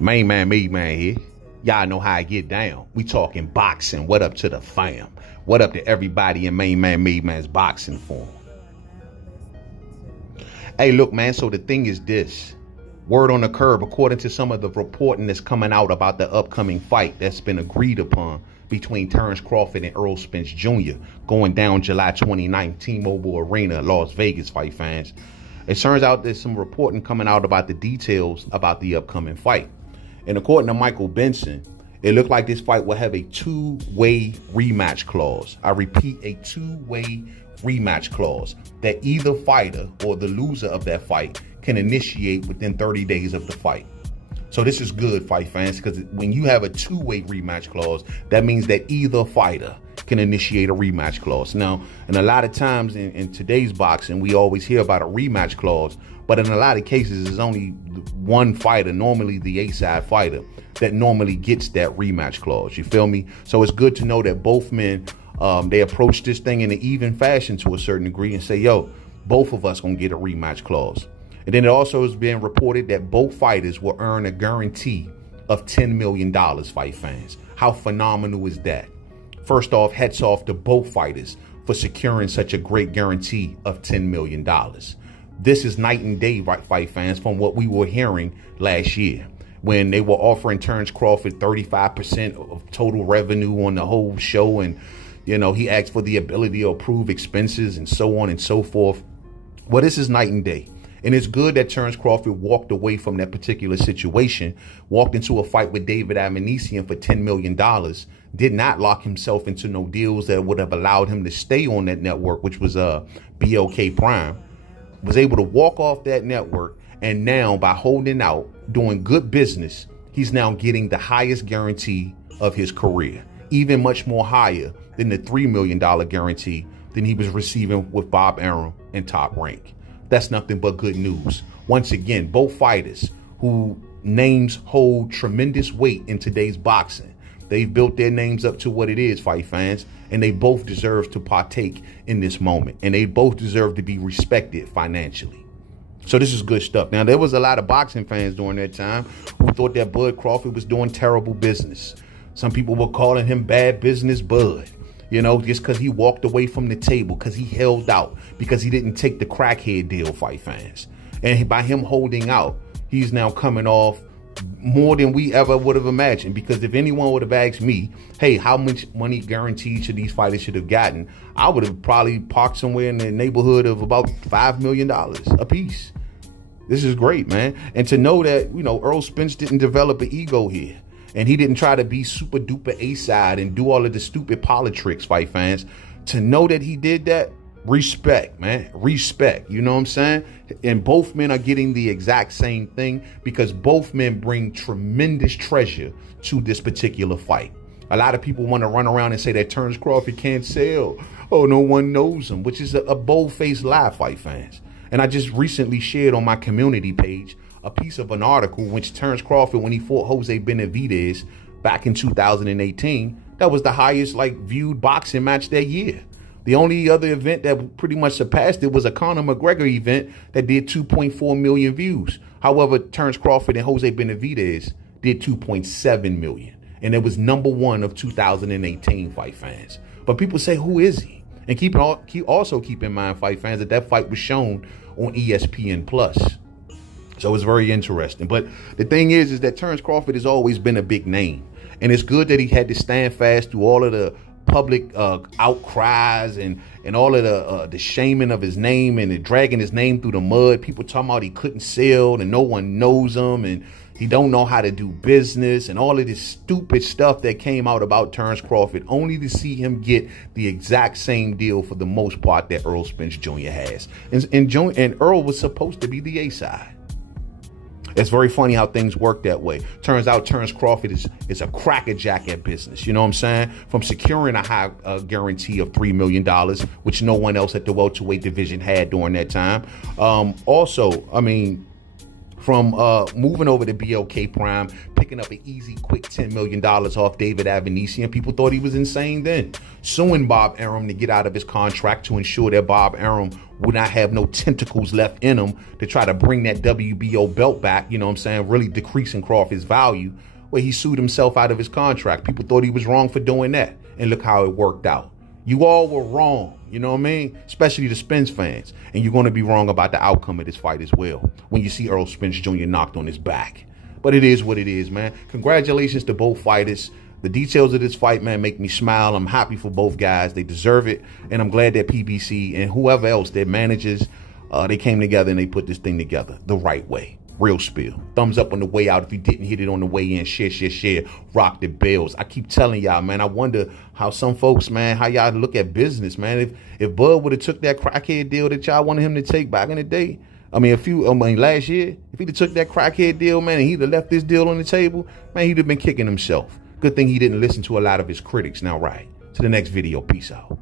Mainman Mademan here. Y'all know how I get down. We talking boxing. What up to the fam? What up to everybody in Mainman Mademan's boxing form? Hey, look, man, so the thing is this. Word on the curb, according to some of the reporting that's coming out about the upcoming fight that's been agreed upon between Terence Crawford and Errol Spence Jr. going down July 29th, T-Mobile Arena, Las Vegas, fight fans. It turns out there's some reporting coming out about the details about the upcoming fight. And according to Michael Benson, it looked like this fight will have a two-way rematch clause. I repeat, a two-way rematch clause that either fighter or the loser of that fight can initiate within 30 days of the fight. So this is good, fight fans, because when you have a two-way rematch clause, that means that either fighter can initiate a rematch clause. Now, and a lot of times in today's boxing, we always hear about a rematch clause, but in a lot of cases, there's only one fighter, normally the A-side fighter, that normally gets that rematch clause. You feel me? So it's good to know that both men, they approach this thing in an even fashion to a certain degree and say, yo, both of us gonna get a rematch clause. And then it also has been reported that both fighters will earn a guarantee of $10 million, fight fans. How phenomenal is that? First off, hats off to both fighters for securing such a great guarantee of $10 million. This is night and day, right, fight fans, from what we were hearing last year when they were offering Terence Crawford 35% of total revenue on the whole show. And, you know, he asked for the ability to approve expenses and so on and so forth. Well, this is night and day. And it's good that Terence Crawford walked away from that particular situation, walked into a fight with David Amanisian for $10 million, did not lock himself into no deals that would have allowed him to stay on that network, which was BLK Prime, was able to walk off that network. And now by holding out, doing good business, he's now getting the highest guarantee of his career, even much more higher than the $3 million guarantee than he was receiving with Bob Arum and Top Rank. That's nothing but good news. Once again, both fighters who names hold tremendous weight in today's boxing. They've built their names up to what it is, fight fans, and they both deserve to partake in this moment. And they both deserve to be respected financially. So this is good stuff. Now, there was a lot of boxing fans during that time who thought that Bud Crawford was doing terrible business. Some people were calling him bad business Bud. You know, just because he walked away from the table, because he held out, because he didn't take the crackhead deal, fight fans. And by him holding out, he's now coming off more than we ever would have imagined. Because if anyone would have asked me, hey, how much money guaranteed should these fighters should have gotten, I would have probably parked somewhere in the neighborhood of about $5 million a piece. This is great, man. And to know that, you know, Errol Spence didn't develop an ego here. And he didn't try to be super duper A-side and do all of the stupid politics, fight fans. To know that he did that, respect, man. Respect. You know what I'm saying? And both men are getting the exact same thing because both men bring tremendous treasure to this particular fight. A lot of people want to run around and say that Terence Crawford can't sell. Oh, no one knows him, which is a bold-faced lie, fight fans. And I just recently shared on my community page a piece of an article which Terence Crawford, when he fought Jose Benavidez back in 2018, that was the highest viewed boxing match that year. The only other event that pretty much surpassed it was a Conor McGregor event that did 2.4 million views. However, Terence Crawford and Jose Benavidez did 2.7 million. And it was #1 of 2018, fight fans. But people say, who is he? And also keep in mind, fight fans, that fight was shown on ESPN+. So it's very interesting. But the thing is that Terence Crawford has always been a big name. And it's good that he had to stand fast through all of the public outcries and all of the shaming of his name and the dragging his name through the mud. People talking about he couldn't sell and no one knows him and he don't know how to do business and all of this stupid stuff that came out about Terence Crawford, only to see him get the exact same deal for the most part that Errol Spence Jr. has. And Errol was supposed to be the A-side. It's very funny how things work that way. Turns out Terence Crawford is a crackerjack at business. You know what I'm saying? From securing a high guarantee of $3 million, which no one else at the welterweight division had during that time. Also, I mean, from moving over to BLK Prime, picking up an easy, quick $10 million off David Avanesian. People thought he was insane then. Suing Bob Arum to get out of his contract to ensure that Bob Arum would not have no tentacles left in him to try to bring that WBO belt back, you know what I'm saying, really decreasing Crawford's value, where he sued himself out of his contract. People thought he was wrong for doing that. And look how it worked out. You all were wrong, you know what I mean? Especially the Spence fans. And you're going to be wrong about the outcome of this fight as well when you see Errol Spence Jr. knocked on his back. But it is what it is, man. Congratulations to both fighters. The details of this fight, man, make me smile. I'm happy for both guys. They deserve it. And I'm glad that PBC and whoever else, their managers, they came together and they put this thing together the right way. Real spill. Thumbs up on the way out if you didn't hit it on the way in. Share. Rock the bells. I keep telling y'all, man, I wonder how some folks, man, how y'all look at business, man. If Bud would have took that crackhead deal that y'all wanted him to take back in the day, last year, if he'd have took that crackhead deal, man, and he'd have left this deal on the table, man, he'd have been kicking himself. Good thing he didn't listen to a lot of his critics. Now, right. To the next video. Peace out.